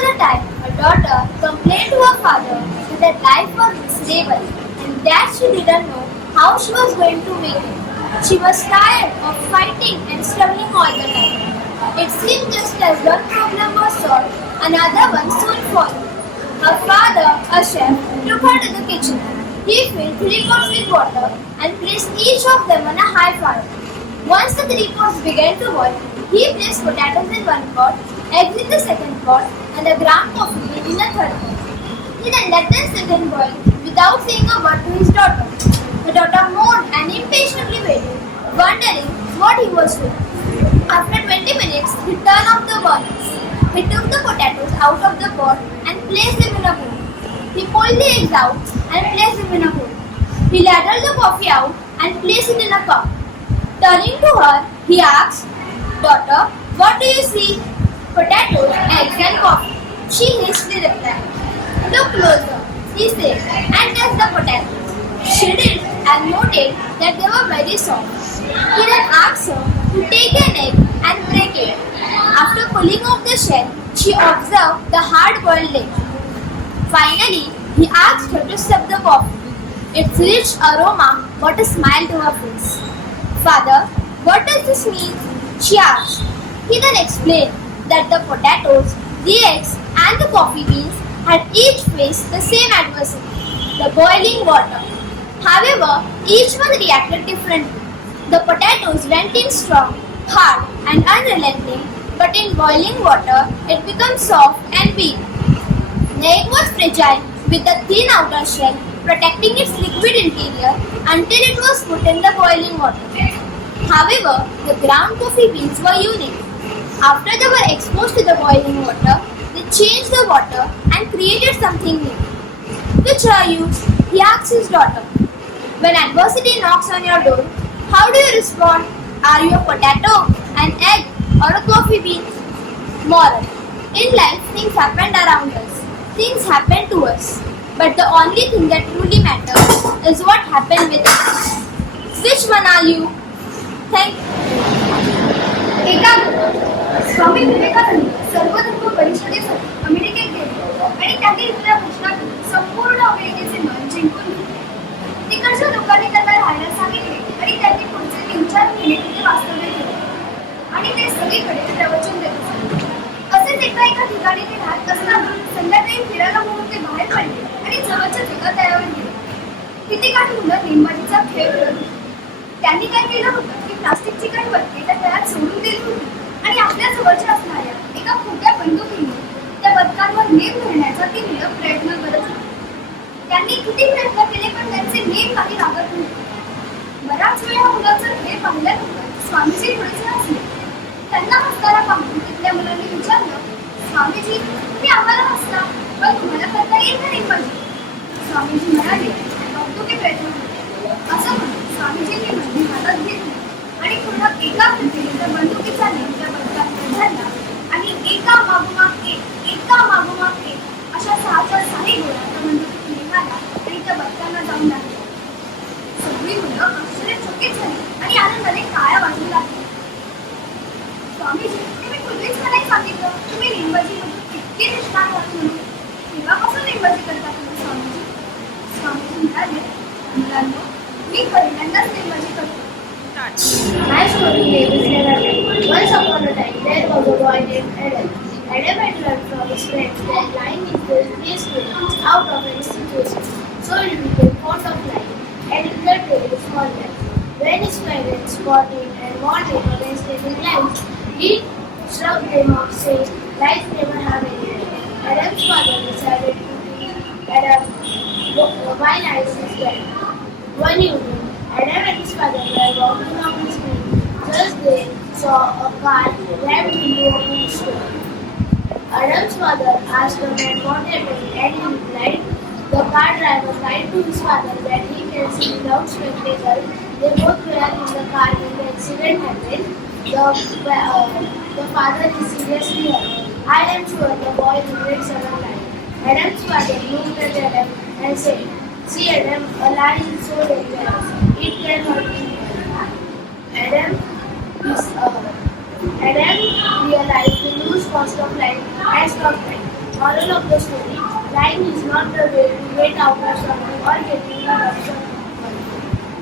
upon a time, a daughter complained to her father that her life was miserable and that she didn't know how she was going to make it. She was tired of fighting and struggling all the time. It seemed just as one problem was solved, another one soon followed. Her father, a chef, took her to the kitchen. He filled 3 pots with water and placed each of them on a high fire. Once the 3 pots began to boil, he placed potatoes in one pot, eggs in the second pot, and the ground coffee in the third pot. He then let them sit and boil without saying a word to his daughter. The daughter moaned and impatiently waited, wondering what he was doing. After 20 minutes, he turned off the burners. He took the potatoes out of the pot and placed them in a bowl. He pulled the eggs out and placed them in a bowl. He ladled the coffee out and placed it in a cup. Turning to her, he asked, "Daughter, what do you see?" "Potatoes, eggs and coffee," she hastily replied. "Look closer," he said, and touched the potatoes. She did and noted that they were very soft. He then asked her to take an egg and break it. After pulling off the shell, she observed the hard-boiled egg. Finally, he asked her to sip the coffee. Its rich aroma brought a smile to her face. "Father, what does this mean?" she asked. He then explained that the potatoes, the eggs, and the coffee beans had each faced the same adversity, the boiling water. However, each one reacted differently. The potatoes went in strong, hard, and unrelenting, but in boiling water, it became soft and weak. The egg was fragile with a thin outer shell protecting its liquid interior until it was put in the boiling water. However, the ground coffee beans were unique. After they were exposed to the boiling water, they changed the water and created something new. "Which are you?" he asked his daughter. When adversity knocks on your door, how do you respond? Are you a potato, an egg, or a coffee bean? Moral: in life, things happen around us. Things happen to us. But the only thing that truly matters is what happened with us. Which one are you? Thank you. एका स्वामी विवेकानंद सर्वधर्म परिषदेसाठी अमेरिकेत गेले आणि त्यांनी दिलेल्या भाषणातून संपूर्ण अमेरिकेचे मन जिंकून घेतले. तिकडच्या लोकांनी त्यांना राहायला सांगितले आणि त्यांनी पुढचे 3-4 महिने तिथे वास्तव्य केले आणि ते सगळीकडे प्रवचन देत असत. असेच एका ठिकाणी ते राहत असताना संध्याकाळी फिरायला म्हणून ते बाहेर पडले आणि जवळच्या जगातयावर गेले. किती काही मुलं नेमबाजीचा खेळ खेळत होती. त्यांनी काय केलं होतं की प्लास्टिकची काही वरती त्या तळ्यात सोडून दिली होती आणि आपल्या जवळच्या असणाऱ्या एका खोट्या बंदुकीने त्या बदकांवर नेम धरण्याचा ती मुलं प्रयत्न करत होती. त्यांनी किती प्रयत्न केले पण त्यांचे नेम काही लागत नव्हते. बराच वेळ हा मुलाचा खेळ पाहिल्यानंतर स्वामीजी थोडेसे हसले. त्यांना हसताना पाहून तिथल्या मुलांनी विचारलं, "स्वामीजी, तुम्ही आम्हाला हसता, पण तुम्हाला करता येईल का नेमबाजी?" स्वामीजी म्हणाले, "कौतुकी प्रयत्न होते." असं म्हणून स्वामीजींनी बंदी हातात घेतली आणि पुन्हा एका कृतीने त्या बंदुकीचा नेम त्या बदकांवर धरला आणि एका मागोमाग एक अशा 6 गोळ्या त्या बंदुकीत निघाला आणि त्या बदकांना जाऊन लागल्या. सगळी मुलं आश्चर्यचकित झाली आणि आनंदाने टाळ्या वाजवू लागली. "स्वामीजी, तुम्ही पूर्वीच मला सांगितलं तुम्ही नेमबाजीमध्ये इतके निष्णात आहात म्हणून. तेव्हापासून नेमबाजी करता तुम्ही स्वामीजी?" स्वामीजी म्हणाले, "मुलांनो, मी पहिल्यांदाच नेमबाजी करतो." My story name is Neverland. Once upon a time, there was a boy named Adam. Adam had learned from his friends that lying is the easiest way out of any situation. So he became fond of lying, and he fled to his small life. When his parents caught him and warned him against telling lies, he shrugged them off, saying, "Lies never have any meaning." Adam's father decided to teach Adam why lies is bad. One evening, Adam and his father were walking down the street. Just then, saw a car rammed into a bookstore. Adam's father asked the man what happened, and he replied, "The car driver lied to his father that he can see without spectacles. They both were in the car when the accident happened. The father is seriously hurt. I am sure the boy regrets our lie." Adam's father looked at Adam and said, "See, Adam, a lie is so dangerous. It can hurt you." Adam realized the huge cost of life and stopped lying. Moral of the story: lying is not the way to get out of something or getting a option.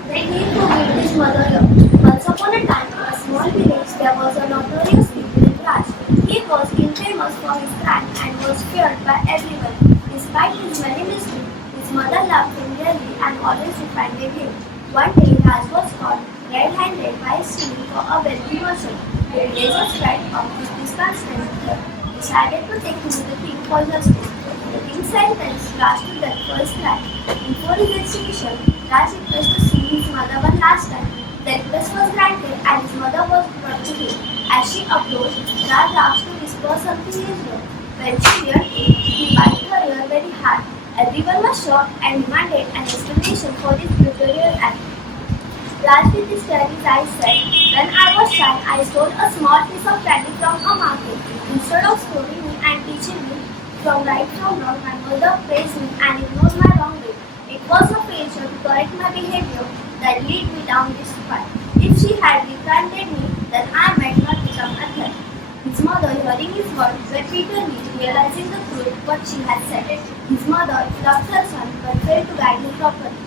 They need to beat his mother up. Once upon a time, in a small village, there was a notorious thief named Raj. He was infamous for his crime and was feared by everyone. Despite his many misdeeds, his mother loved him dearly and always defended him. One day, Raj was caught red-handed by stealing for a wealthy merchant. The villagers tried of his disconsolate decided to take him to the king for justice. The king sentenced Raj to death for his crime. Before his execution, Raj requested to see his mother one last time. The request was granted and his mother was brought to him. As she approached, Raj asked to whisper something in his ear. When she heard it, he bit her ear very hard. Everyone was shocked and demanded an explanation for this brutal act. Raj with his teary eyes said, "When I was child, I stole a small piece of candy from a market. Instead of scolding me and teaching me from right from wrong, my mother praised me and ignored my wrong way. It was her failure to correct my behavior that led me down this path. If she had reprimanded me, then I might not become a threat." His mother, hearing his words, wept bitterly, realizing the truth what she had said. His mother loved her son but failed to guide him properly.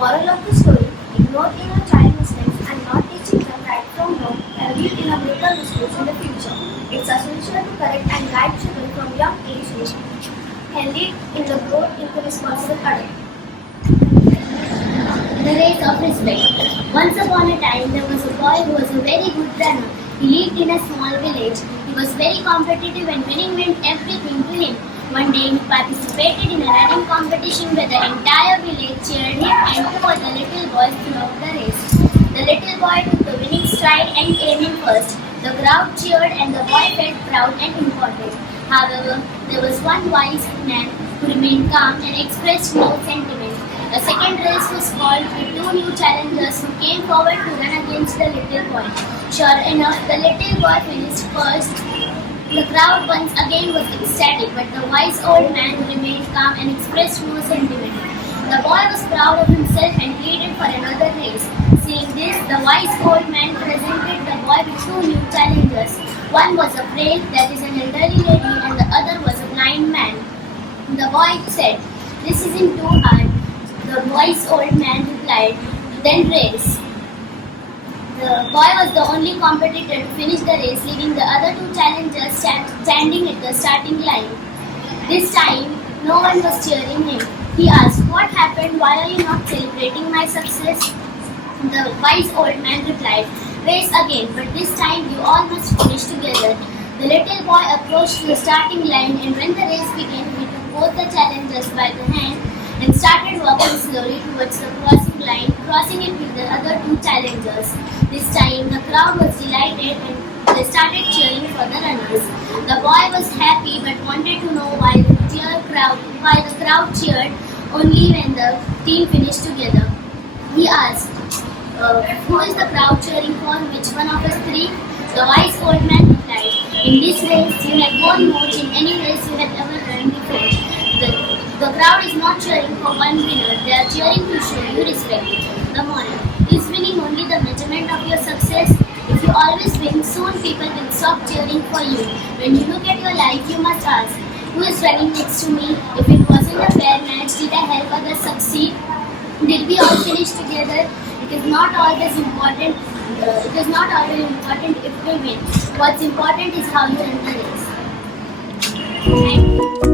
Moral of the story: ignore inner child mistakes and not teaching them right from wrong can lead in a greater mistakes in the future. It's essential to correct and guide children from young age which can lead in the growth into responsible adult. The race of respect. Once upon a time, there was a boy who was a very good runner. He lived in a small village. He was very competitive and winning meant everything to him. One day, he participated in a running competition where the entire village cheered him and two other little boys throughout the race. The little boy took the winning stride and came in first. The crowd cheered and the boy felt proud and important. However, there was one wise man who remained calm and expressed no sentiment. A second race was called with two new challengers who came forward to run against the little boy. Sure enough, the little boy finished first. The crowd once again was ecstatic, but the wise old man remained calm and expressed no sentiment. The boy was proud of himself and pleaded for another race. Seeing this, the wise old man presented the boy with two new challengers. One was a frail, that is an elderly lady, and the other was a blind man. The boy said, "This isn't too hard." The wise old man replied, "Then race." The boy was the only competitor to finish the race, leaving the other two challengers standing at the starting line. This time, no one was cheering him. He asked, "What happened? Why are you not celebrating my success?" The wise old man replied, "Race again, but this time you all must finish together." The little boy approached the starting line, and when the race began, he took both the challengers by the hand and started walking slowly towards the crossing line, crossing it with the other two challengers. This time, the crowd was delighted and they started cheering for the runners. The boy was happy but wanted to know why the crowd cheered only when the team finished together. He asked, "Who is the crowd cheering for? Which one of us three?" The wise old man replied, "In this race, you have won more in any race you have ever run before. The crowd is not cheering for one winner, they are cheering to show you respect." The moral: is winning only the measurement of your success? If you always win, soon people will stop cheering for you. When you look at your life, you must ask, who is running next to me? If it wasn't a fair match, did I help others succeed? Did we all finish together? It is not always important. If we win. What's important is how you run the race. Thank you.